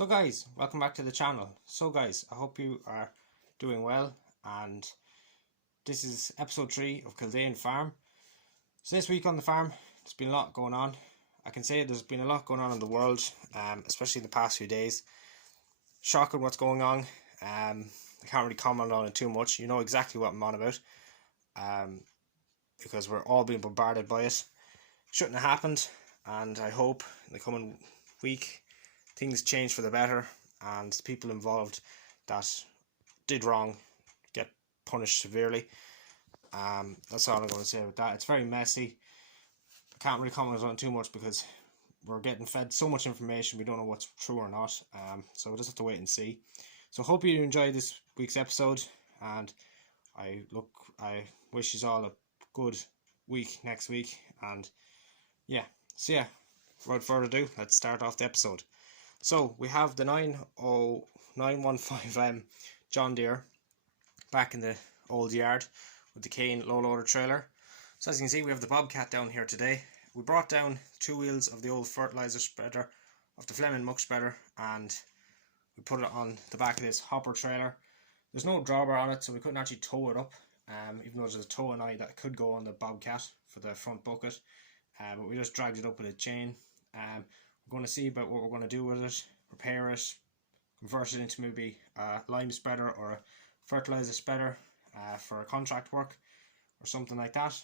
So guys, welcome back to the channel. So guys, I hope you are doing well, and this is episode 3 of Kildane Farm. So this week on the farm, there's been a lot going on. I can say there's been a lot going on in the world, especially in the past few days. Shocking what's going on. I can't really comment on it too much. You know exactly what I'm on about, because we're all being bombarded by it. Shouldn't have happened, and I hope in the coming week things change for the better, and the people involved that did wrong get punished severely. That's all I'm going to say about that. It's very messy. I can't really comment on it too much because we're getting fed so much information we don't know what's true or not. So we'll just have to wait and see. So hope you enjoyed this week's episode, and I wish you all a good week next week. And yeah, so yeah, without further ado, let's start off the episode. So we have the 915M John Deere back in the old yard with the cane low loader trailer. So as you can see, we have the Bobcat down here today. We brought down 2 wheels of the old fertilizer spreader, of the Fleming muck spreader, and we put it on the back of this hopper trailer. There's no drawbar on it, so we couldn't actually tow it up, even though there's a towing eye that could go on the Bobcat for the front bucket, but we just dragged it up with a chain. We're going to see about what we're going to do with it, repair it, convert it into maybe a lime spreader or a fertilizer spreader for contract work or something like that.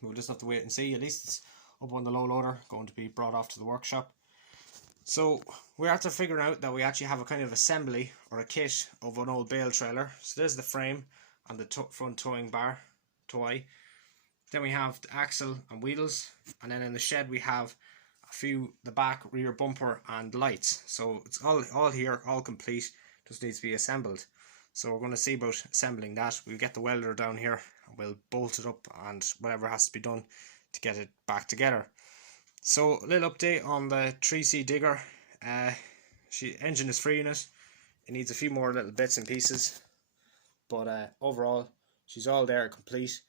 We'll just have to wait and see. At least it's up on the low loader, going to be brought off to the workshop. So we're after figuring out that we actually have a kind of assembly or a kit of an old bale trailer. So there's the frame and the front towing bar, tow eye. Then we have the axle and wheels, and then in the shed we have the back, rear bumper and lights. So it's all here, all complete, just needs to be assembled. So we're going to see about assembling that. We'll get the welder down here and we'll bolt it up and whatever has to be done to get it back together. So a little update on the 3C digger. Engine is free in it. It needs a few more little bits and pieces, but overall she's all there, complete.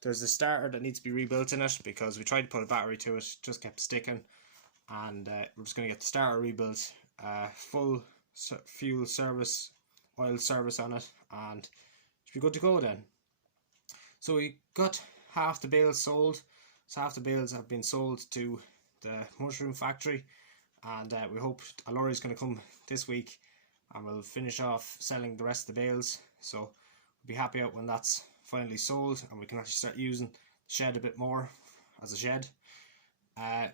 There's the starter that needs to be rebuilt in it because we tried to put a battery to it, just kept sticking. And we're just going to get the starter rebuilt, full fuel service, oil service on it, and should be good to go then. So we got half the bales sold. So half the bales have been sold to the mushroom factory, and we hope a lorry is going to come this week and we'll finish off selling the rest of the bales. So we'll be happy out when that's finally sold and we can actually start using the shed a bit more as a shed.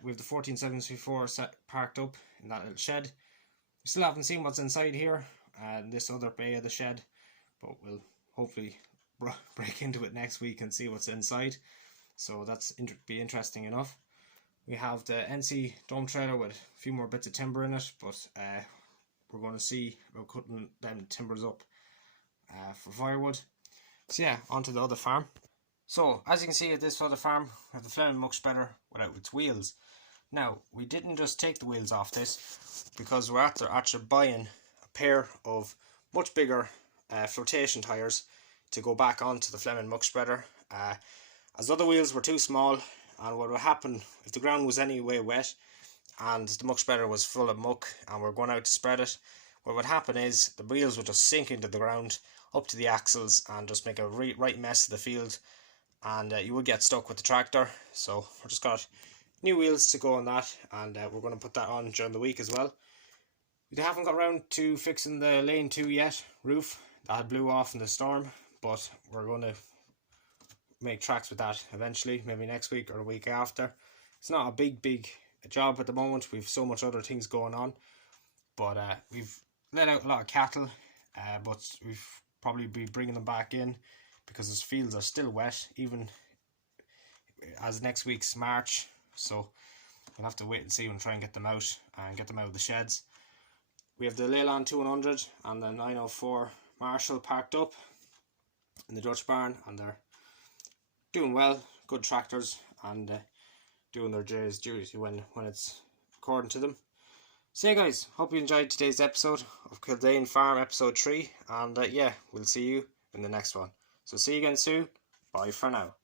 We have the 14734 parked up in that little shed. We still haven't seen what's inside here and this other bay of the shed, but we'll hopefully break into it next week and see what's inside. So that's be interesting enough. We have the NC dome trailer with a few more bits of timber in it, but we're going to see about cutting them timbers up for firewood. So yeah, onto the other farm. So, as you can see at this other farm, we have the Fleming muck spreader without its wheels. Now, we didn't just take the wheels off this, because we're after actually buying a pair of much bigger flotation tyres to go back onto the Fleming muck spreader. As other wheels were too small, and what would happen if the ground was anyway wet and the muck spreader was full of muck and we're going out to spread it, what would happen is the wheels would just sink into the ground up to the axles and just make a right mess of the field. And you would get stuck with the tractor. So we've just got new wheels to go on that, and we're going to put that on during the week as well. We haven't got around to fixing the lane 2 yet roof that blew off in the storm, but we're going to make tracks with that eventually, maybe next week or the week after. It's not a big job at the moment. We've so much other things going on, but we've let out a lot of cattle, but we've probably be bringing them back in because those fields are still wet, even as next week's March. So we'll have to wait and see and try and get them out of the sheds. We have the Leyland 200 and the 904 Marshall parked up in the Dutch barn, and they're doing well, good tractors, and doing their day's duty when it's according to them. So yeah guys, hope you enjoyed today's episode of Kildane Farm episode 3, and yeah, we'll see you in the next one. So see you again soon. Bye for now.